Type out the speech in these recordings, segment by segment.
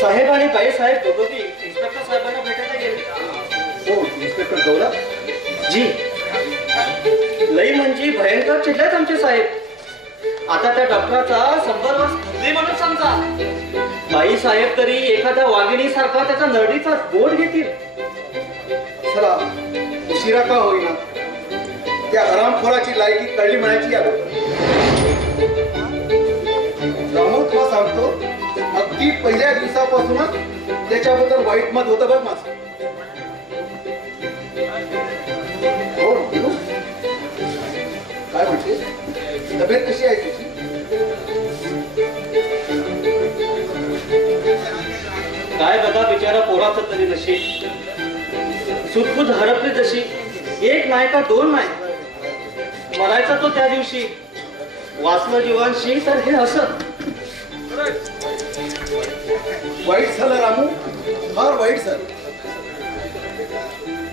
साहेब आणि बाई साहेब दोघी इन्स्पेक्टर साहेबांना भेटायला गेले. हो, इन्स्पेक्टर गौरव जी. लई म्हणजे भयंकर चिडलेत आमचे साहेब. आता त्या डॉक्टरचा संपर्क तुझे म्हणून समजा. बाई साहेब तरी एखाद्या वाघिणीसारखा त्याचा नरडीचा बोट घेतील. चला, उशिरा का होईना त्या हरामखोराची लायकी कळली म्हणायची या रामू. तुला सांगतो, अगदी पहिल्या दिवसापासूनच त्याच्याबद्दल वाईट मत होतं बघ माझं. हो, काय म्हणते, तब्येत कशी आहे तुझी? काय बघा बिचारा पोराचं तरी नशीब. सुटफुट हरपली जशी. एक नाही का दोन नाही, मरायचा तो त्या दिवशी. वाचलं जीवांशी तर हे असं. वाईट झालं रामू, फार वाईट झालं.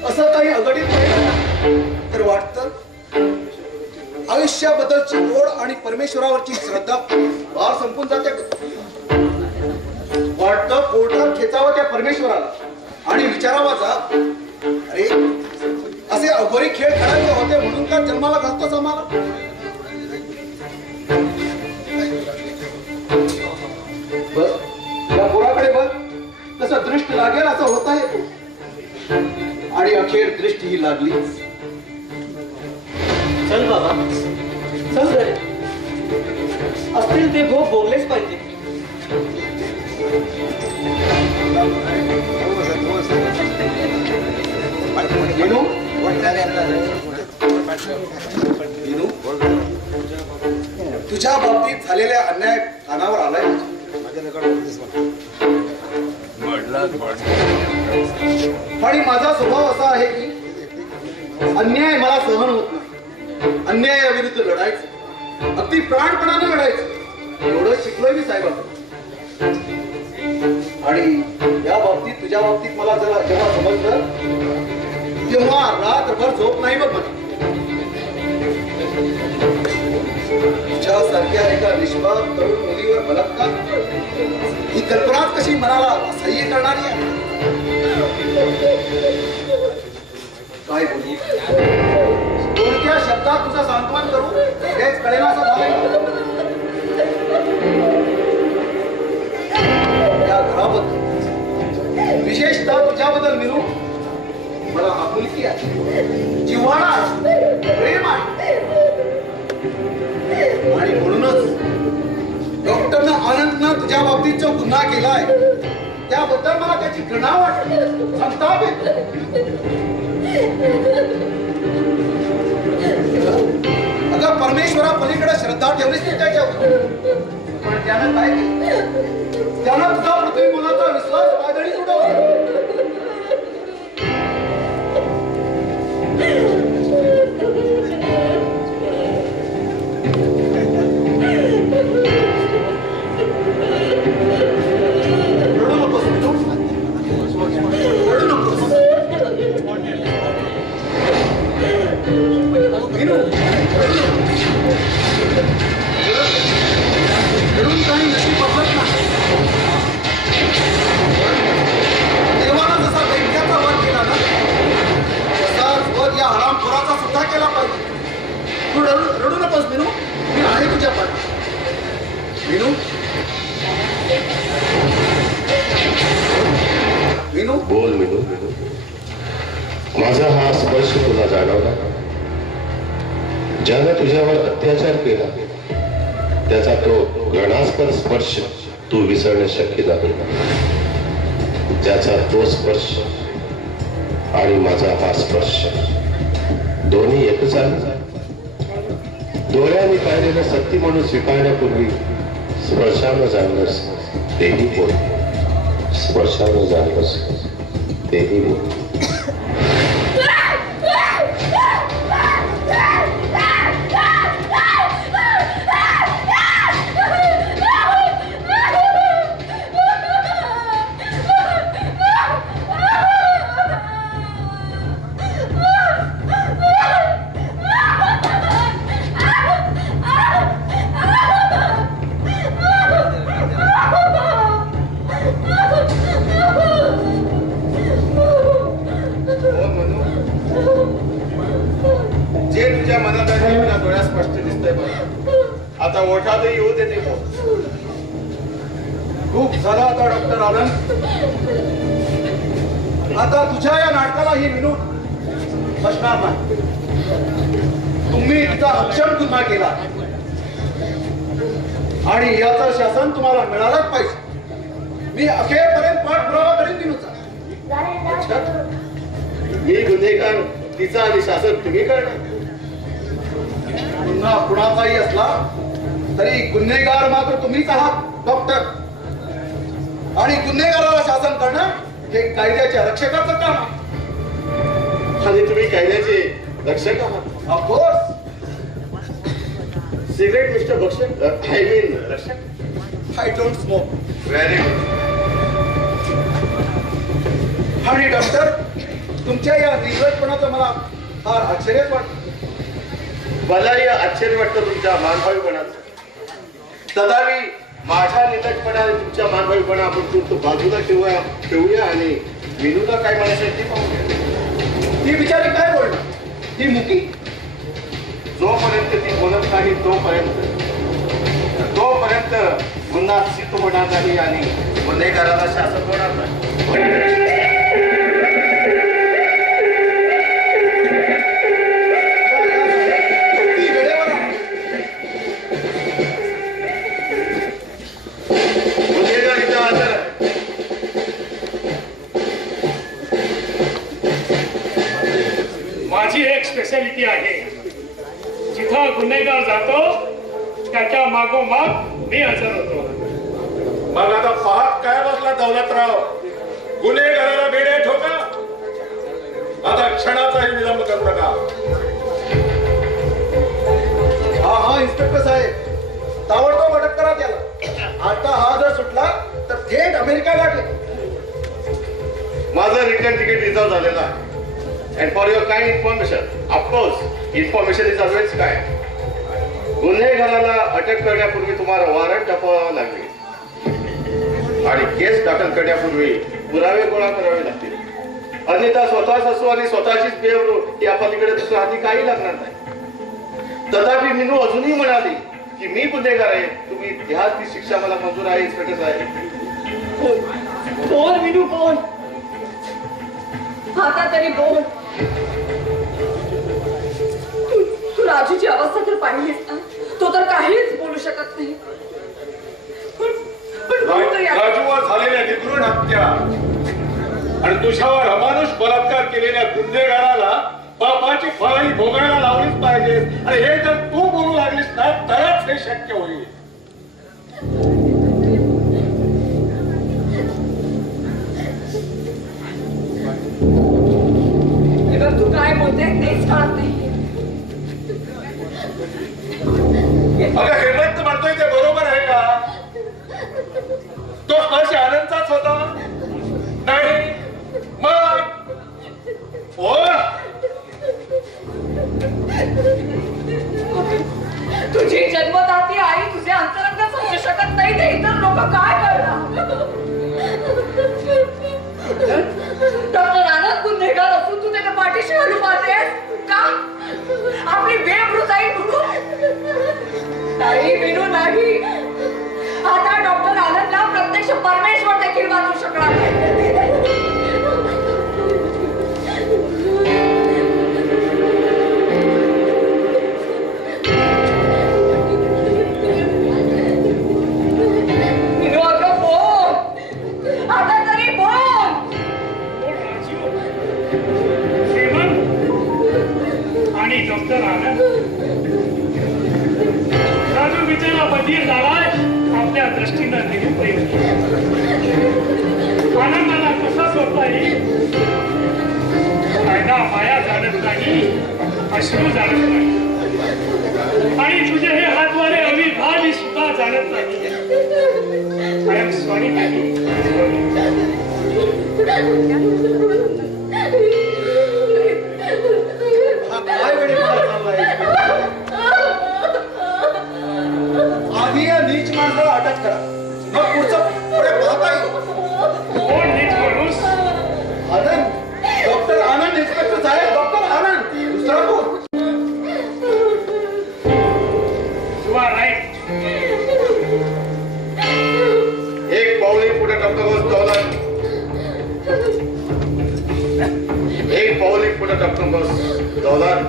असं काही अघटित नाही तर वाटतं आयुष्याबद्दलची ओढ आणि परमेश्वरावरची श्रद्धा फार संपून जाते. वाटतं कोर्टात खेचावं त्या परमेश्वराला आणि विचारावा जा, अरे असे अघोरी खेळ खेळायचे होते म्हणून का जन्माला घालतोच आम्हाला? बघ, या पोराकडे बघ, कसं दृष्ट लागेल असं होत आहे. आणि अखेर दृष्टी ही लागली. चल बाबा, चल घरी. असतील ते भोग भोगलेच पाहिजे. तुझ्या बाबतीत झालेल्या अन्याय कानावर आलाय. आणि माझा स्वभाव असा आहे की अन्याय मला सहन होत नाही. अन्यायाविरुद्ध लढायचं, अगदी प्राणपणाने लढायचं, एवढं शिकलोय मी साहेबांकडून. आणि या बाबतीत तुझ्या बाबतीत मला जरा जेव्हा समजलं तेव्हा रात्रभर झोप नाही बघ मला. तुझ्यासारख्या एका निष्पाप तरुण मुलीवर बलात्कार, ही कल्पनाच कशी मनाला असह्य करणारी आहे. काय बोलू, कोणत्या शब्दात तुझं सांत्वन करू हेच कळेना असं झालंय. या घराबद्दल, विशेषतः तुझ्याबद्दल मिळू मला आपुलकी आहे, जिव्हाळा आहे, प्रेम आहे. आणि म्हणूनच डॉक्टरनं आनंदनं तुझ्या बाबतीत जो गुन्हा केलाय त्याबद्दल मला त्याची घृणा वाटते, संताप येतो. अगं परमेश्वरा पलीकडे श्रद्धा ठेवलीच नाही त्याच्यावर, पण त्यानं काय केलं? त्यानं तुझा पृथ्वी मुलाचा विश्वास पायदळी उडवला. रडू नकोस विनू, मी आहे तुझ्या पाठी. विनू, विनू बोल. विनू, माझा हा स्पर्श तुला जाणवला? ज्याने तुझ्यावर अत्याचार केला त्याचा तो घृणास्पद स्पर्श तू विसरणे शक्य नाही. ज्याचा तो स्पर्श आणि माझा हा स्पर्श दोन्ही एकच आहे. डोळ्याने पाहिलेलं सत्य म्हणून स्वीकारण्यापूर्वी स्पर्शानं जाणलंस तेही बोल. स्पर्शानं जाणलंस तेही बोल. तुझ्या मनात आहे तुझ्या डोळ्यात स्पष्ट दिसतंय बघ. आता ओठातही येऊ देते खूप झालं आता डॉक्टर आनंद. आता तुझ्या या नाटकाला ही विनोद बसणार नाही. तुम्ही तिचा अक्षम गुन्हा केला आणि याचं शासन तुम्हाला मिळालंच पाहिजे. मी अखेरपर्यंत पाठपुरावा करेन विनोदचा. मी गुन्हेगार तिचा आणि शासन तुम्ही करणार. गुन्हा कुणाचाही असला तरी गुन्हेगार मात्र तुम्हीच आहात डॉक्टर. आणि गुन्हेगाराला शासन करणं हे कायद्याच्या रक्षकाचं काम आहे. आणि तुम्ही कायद्याचे रक्षक आहात. ऑफकोर्स. सिगरेट मिस्टर भक्षक आय मीन रक्षक. I don't smoke. Very good. आणि डॉक्टर तुमच्या या निर्लजपणाचं मला फार आश्चर्यच वाटतं. मलाही आश्चर्य वाटतं तुमच्या मानभावीपणाचं. तथापि माझ्या निर्लजपणाने तुमच्या मानभावीपणा आपण तो बाजूला ठेवूया आणि विनूला काय म्हणायचं ते पाहूया. ती बिचारी काय बोलणार? ती मुकी. जोपर्यंत ती बोलत नाही तोपर्यंत गुन्हा सिद्ध होणार नाही आणि गुन्हेगाराला शासन होणार नाही. ती वेळेवर आहे. गुन्हेगारीचा आदर माझी एक स्पेशालिटी आहे. जिथं गुन्हेगार जातो त्याच्या मागोमाग मी हजर होतो. मग आता पाहत काय बसला दौलतराव, गुन्हेगाराला बेड्या ठोका. आता क्षणाचाही विलंब करू नका. हा इन्स्पेक्टर साहेब, ताबडतोब अटक करा त्याला. आता हा जर सुटला तर थेट अमेरिका गाठेल. माझं रिटर्न तिकीट रिझर्व झालेलं आहे. And for your kind information, of course, information is always kind. गुन्हेगाराला अटक करण्यापूर्वी तुम्हाला वॉरंट दाखवावं लागेल आणि केस दाखल करण्यापूर्वी पुरावे गोळा करावे लागतील. अन्यथा स्वतःच असो आणि स्वतःचीच बेवरू या पलीकडे दुसरं हाती काही लागणार नाही. तथापि मीनू अजूनही म्हणाली की मी गुन्हेगार आहे, तुम्ही द्या ती शिक्षा मला मंजूर आहे इन्स्पेक्टर साहेब. बोल विनू बोल. आता तरी बोल. तू राजूची अवस्था तर पाहिलीस ना. तो तर काहीच बोलू शकत नाही. पण तू तर या- राजूवर झालेल्या निकृण हत्या आणि तुझ्यावर अमानुष बलात्कार केलेल्या गुन्हेगाराला पापाची फळही भोगायला लावलीच पाहिजे. आणि हे जर तू बोलू लागलीस ना तरच हे शक्य होईल. तू काय बोलते तेच कळत नाही. अगं हेमंत म्हणतोय ते बरोबर आहे का? तो स्पर्श आनंदचाच होता नाही मग हो. तुझी जन्मदाती आई तुझे अंतरंग समजू शकत नाही ते इतर लोक काय करणार? डॉक्टर आनंद गुन्हेगार असून तू त्याच्या पाठीशी हलू पाहतेस का? आपली बेबरू जाईल म्हणून? नाही विनू नाही. आता डॉक्टर आनंदला प्रत्यक्ष परमेश्वर देखील वाचू शकणार नाही. विनू अगं बोल. आता तरी बोल. श्रीमंत आणि डॉक्टर आनंद राजू विजयला बधीर झालाय आपल्या दृष्टीनं निरुपयोग केला. आनंदाला कसा सोडता येईल? कायदा माया जाणत नाही, अश्रू जाणत नाही आणि तुझे हे हातवारे अविभावी सुद्धा जाणत नाही. आय एम सॉरी हा काय वेळेपणा चाललाय? आधी या नीच माणसाला अटक करा, मग पुढचं पुढे पाहता येईल. कोण नीच माणूस? आनंद, डॉक्टर आनंद, इन्स्पेक्टर साहेब डॉक्टर आनंद. दुसरा कोण? डॉक्टर बस दौलत.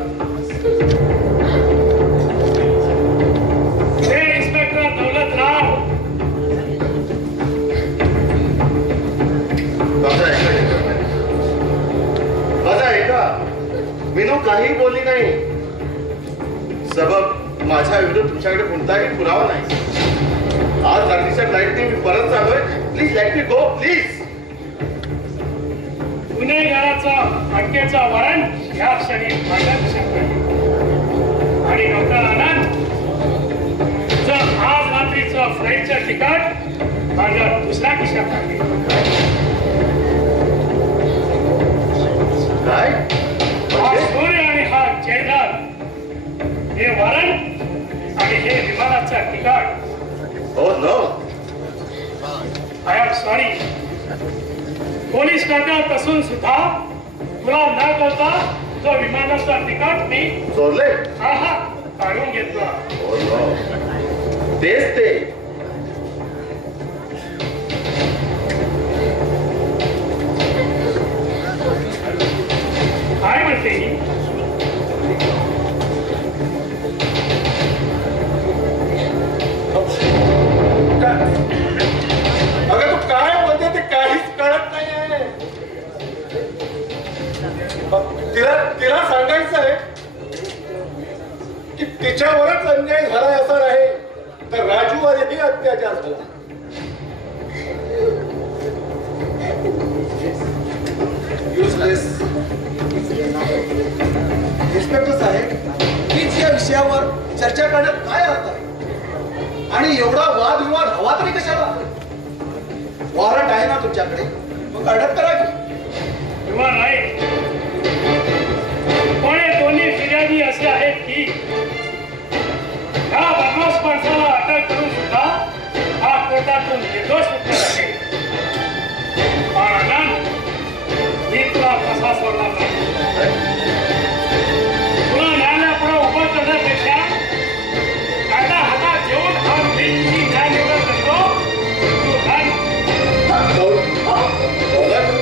हे इन्स्पेक्टर दौलतराव. माझा ऐका, मीनू काही बोलली नाही. सबब माझ्या विरुद्ध तुमच्याकडे कोणताही पुरावा नाही. आज रात्रीच्या फ्लाईटने मी परत चाललोय. Please let me go please. गुन्हेगाराचा अटकेचा वॉरंट या क्षणी माझ्या खिशात आहे. आणि डॉक्टर आनंद, जर आज रात्रीचं फ्लाईटचं तिकीट माझ्या दुसऱ्या खिशात आहे. काय हा सूर्य आणि हा चेंडर, हे वॉरंट आणि हे विमानाचं तिकीट. हो no. I am sorry. Police खात्यात असून सुद्धा तुला न कळता जो विमानाचा तिकीट मी चोरले. काढून घेतला. हो नो. तेच ते. काय म्हणते ही? अगं तू काय बोलते ते काहीच कळत नाहीये. तिला सांगायचं आहे की तिच्यावरच अन्याय झालाय असं नाही, तर राजूवरही अत्याचार झाला. युजलेस. इन्स्पेक्टर साहेब, हीच या विषयावर चर्चा करण्यात काय अर्थ आहे? आणि एवढा वादविवाद हवा तरी कशाला? वॉरंट आहे ना तुमच्याकडे, मग अटक करा की. किंवा नाही, पण हे दोन्ही फिर्यादी असे आहेत की ह्या बदमाश माणसाला अटक करून सुद्धा हा कोर्टातून निर्दोष मुक्त आहे. आनंद, मी तुला कसा सोडणार नाही. तुला न्यायालयापुढे उभं करण्यापेक्षा कायदा हातात घेऊन हा मी तुझी न्याय निवडत करतो. तू नाही.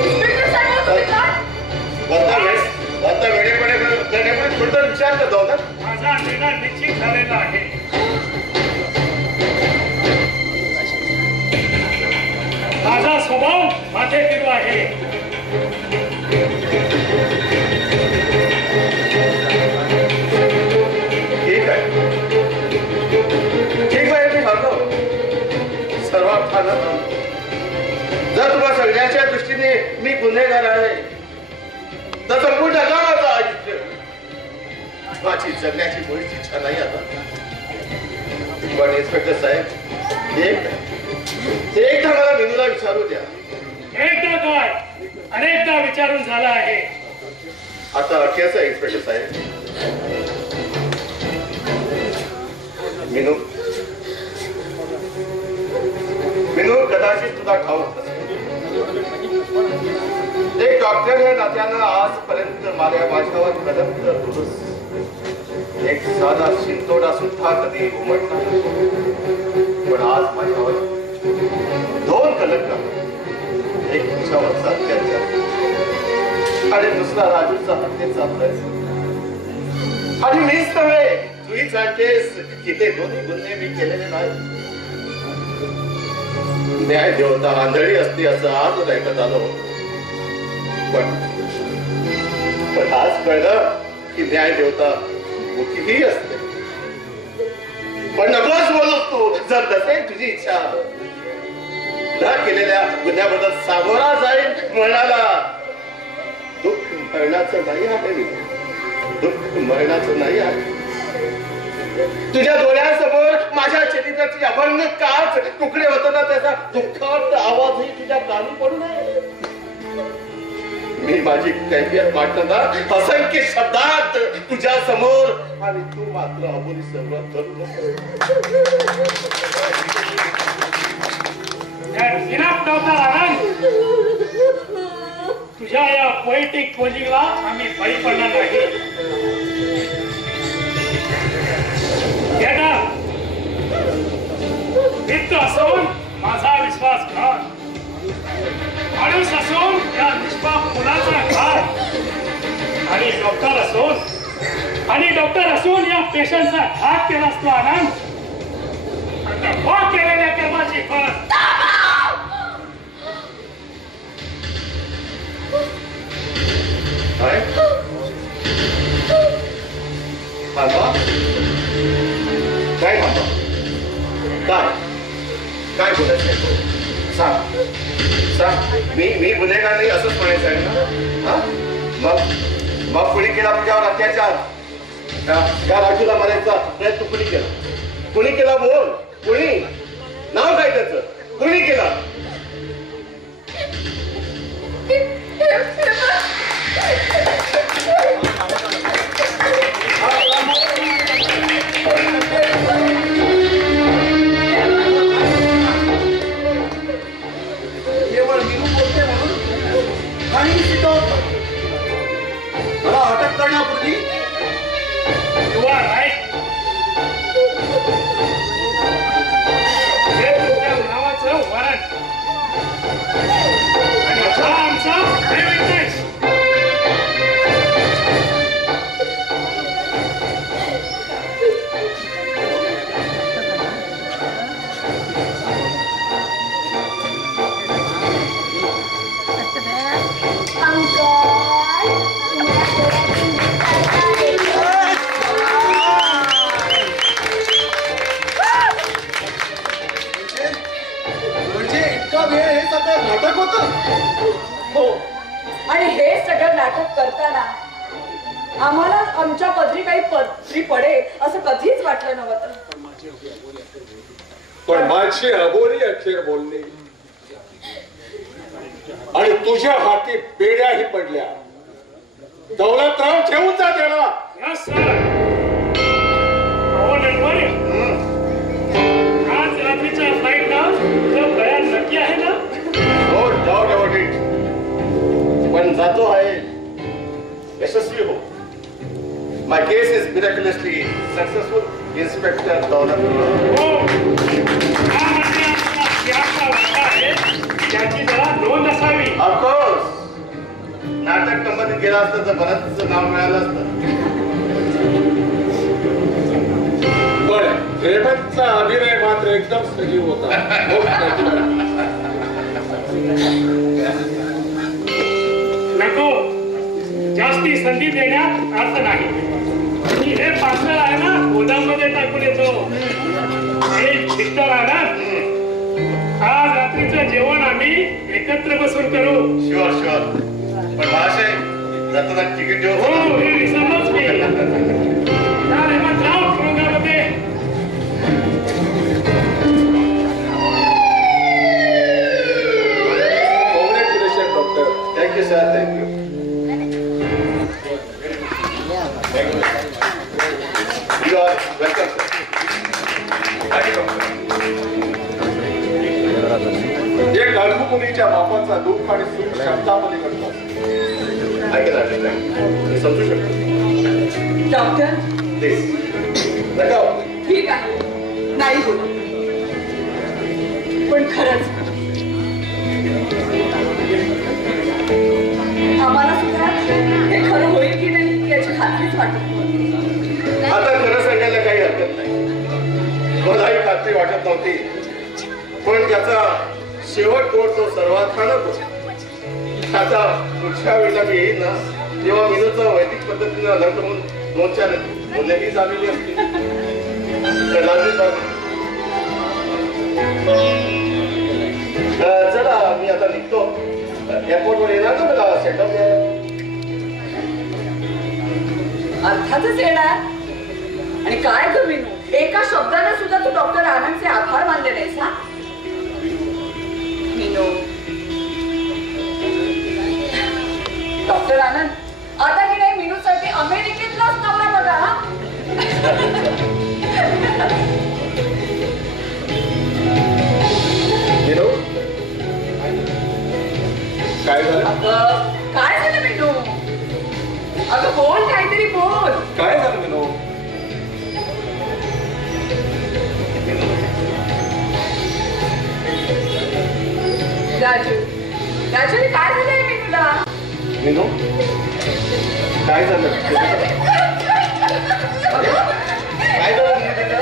इन्स्पेक्टर साहेब, तुम्ही काय? विचार करतो होता. माझा निर्णय निश्चित झालेला आहे. माझा स्वभाव माथेफिरू आहे. ठीक आहे, ठीक आहे, मी हरलो. सर्वात आनंद. जर तुम्हा सगळ्याच्या दृष्टीने मी गुन्हेगार आहे तर संपूर्ण टाका माझं आयुष्य. माझी जगण्याची मुळीच इच्छा नाही आता. पण इन्स्पेक्टर साहेब, एकदा मला मीनूला विचारू द्या. एकदा काय, अनेकदा विचारून झाला आहे. आता अखेरचा इन्स्पेक्टर साहेब, मीनू कदाचित तुला ठाऊक नसेल. एक डॉक्टर या नात्यानं आजपर्यंत माझ्यावर कदम दुरुस्त एक साधा शिंतोडा सुद्धा कधी उमटला. पण आज माझ्यावर 2 कलंक, एक तुझ्यावरचा अत्याचार आणि दुसरा राजूचा हत्येचा प्रयत्न. आणि मीच नव्हे, तूही जाणतेस की ते दोन्ही गुन्हे मी केलेले नाही. न्याय देवता आंधळी असते असं आज ऐकत आलो. पण आज कळलं की न्याय देवता मुठीही असते. पण नकोच बोलूस तू. जर नसेल तुझी इच्छा, न केलेल्या गुन्ह्याबद्दल सामोरा जाईल म्हणाला. दुःख मरणाचं नाही आहे, दुःख मरणाचं नाही आहे. तुझ्या डोळ्यासमोर माझ्या चरित्राची अभंग काच तुकडे होताना त्याचा दुःखात आवाजही तुझ्या कानी पडू नये. मी माझी कैफियत मांडताना असंख्य शब्दात तुझ्या समोर, आणि तू मात्र अबोली सर्व धरू नको. तुझ्या या पोएटिक पोजिंगला आम्ही बळी पडणार नाही. मित्र असून माझा विश्वासघात, माणूस असून या निष्पाप मुलाचा घात, आणि डॉक्टर असून या पेशंटचा घात केला असतो आनंद. आता बघ केलेल्या कर्माची फळ. काय थांबा काय थांबा काय काय बोलायचं सांग सांग मी गुन्हेगार नाही असंच म्हणायचं आहे ना हा मग कुणी केला तुझ्यावर अत्याचार त्या राजूला मारायचा प्रयत्न कुणी केला बोल कुणी नाव काय त्याचं कुणी केला केवळ मीनू बोलते म्हणून काही शिकवत मला अटक करण्यापूर्वी You are right. हे तुझ्या नावाचं वॉरंट आणि हा आमचा विटनेस. म्हणजे इतका वेळ हे सगळं नाटक होतं हो आणि हे सगळं नाटक करताना आम्हाला आमच्या पदरी काही पदरी पडेल असं कधीच वाटलं नव्हतं. पण माझी अबोली अक्षर बोलली आणि तुझ्या हाती बेड्याही पडल्या. दौलतराव ठेवून जा त्याला. Yes, sir. हो नेटवारी. आज रात्रीच्या फ्लाईटला तुझं प्रयाण नक्की आहे ना? हो डाऊट अबाउट इट पण जातो आहे यशस्वी हो my case is miraculously successful inspector Daulatrao. हो. यामध्ये आपला त्यागचा वाटा आहे. त्याची जरा नोंद असावी. ऑफकोर्स नाटक कंपनीत गेला असतं तर बरंच नाव मिळालं असतं. पण रेवंतचा अभिनय मात्र एकदम सजीव होता. नको जास्ती संधी देण्यात अर्थ नाही. मी हे पार्सल आहे ना गोदाममध्ये टाकून येतो. हे चित्तर आनंद. आज रात्रीचं जेवण आम्ही एकत्र बसून करू. शुअर शुअर पण महाशय जाताना तिकीट हो देऊ. हे विसरलोच मी. या हेमंतराव तुरुंगामध्ये. Congratulation doctor. Thank you sir thank you. You are welcome sir. जे गाढू मुलीच्या बापाचा दुःख आणि सुख शब्दामध्ये करतात. I can understand. मी समजू शकतो. डॉक्टर प्लीज नका ठीक आहे नाही बोलू पण खरंच आम्हाला सुद्धा हे खरं होईल की नाही याची खात्रीच वाटत नव्हती. आता खरं सांगायला काही हरकत नाही. मलाही खात्री वाटत नव्हती पण त्याचा शेवट कोण तो सर्वात खाणत होता. आता पुढच्या वेळेला मी येईल ना तेव्हा मीनूचं वैदिक पद्धतीनं लग्न होऊन 2-4 मुलेही झालेली असतील. तर लागलीच बाजू. चला मी आता निघतो. एअरपोर्टवर येणार ना मला सेटअप द्यायला. अर्थातच येणार. आणि काय ग विनू एका शब्दाने सुद्धा तू डॉक्टर आनंदचे आभार मानले नाहीस ना. विनू डॉक्टर आनंद आता की नाही मीनूसाठी अमेरिकेतलाच नवरा बघा. हा मीनू काय झालं? अगं काय झालं मीनू. अगं बोल काहीतरी बोल. काय झालं मीनू? राजू राजू काय झालंय मीनूला. मीनू काय झालं काय झालं निवेदिता?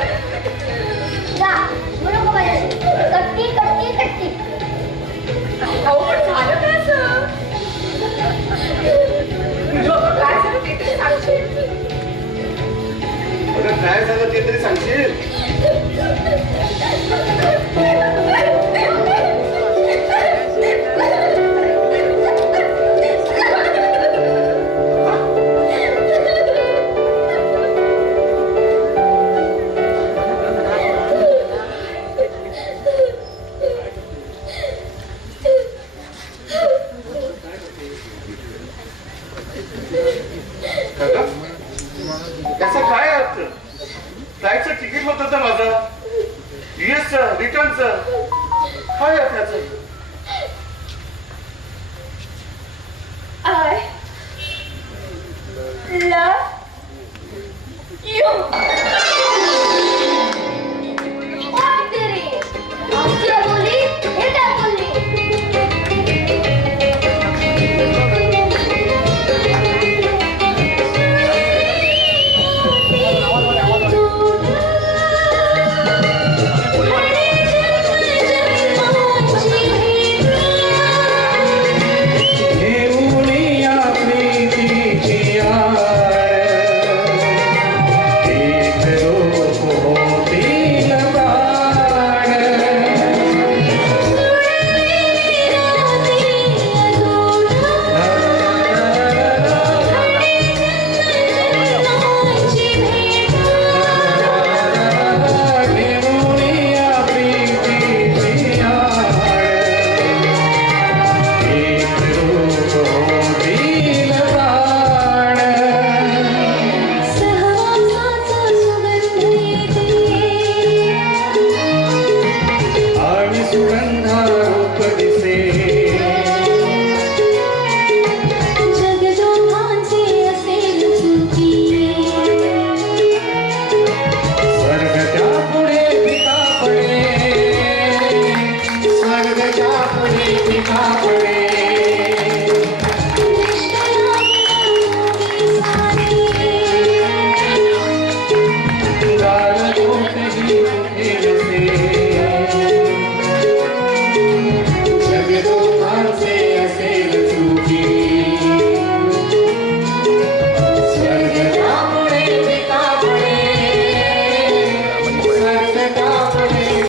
अहो, पण झालं काय असं? काय झालं ते तरी सांगशील? अगं काय झालं ते तरी सांगशील? काका, त्याचं काय अर्थ? फ्लाईटचं तिकीट होतं माझं, युएसचं रिटर्नचं, काय अर्थ त्याचं?